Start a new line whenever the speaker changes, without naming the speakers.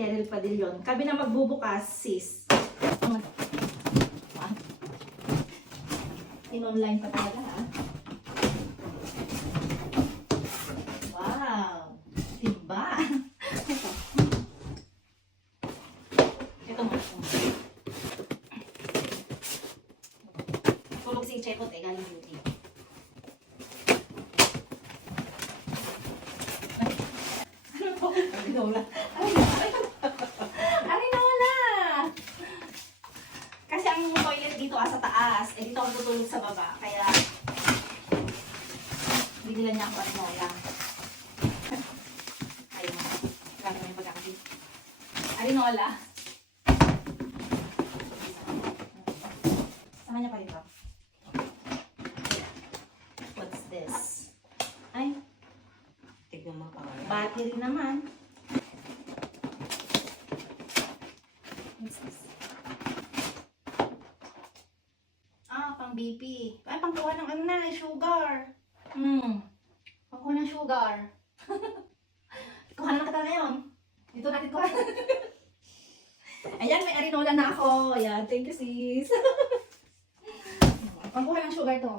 Cheryl Padillon. Kami na magbubukas, sis. In-online pa talaga, ha? Wow! Diba? Ito. Ito mo. Tulog si Chekot eh, galing beauty. Ano to? Arinola. Arinola! Dito ah, sa taas. Eh, dito ako tutulog sa baba. Kaya, bigilan niya ako Arinola. Ayun. Grabe na yung pagkakasi. Arinola. Sa kanya pa rin ba? What's this? Ay,
Tignan mo pa
battery naman. What's this? Ah, pang BP. Ay, pangkuha ng ano na, sugar. Hmm. Pangkuha ng sugar. kuha na kita ngayon. Dito natin kuha. Ayan, may arinola na ako. Ayan, thank you sis. pangkuha ng sugar to.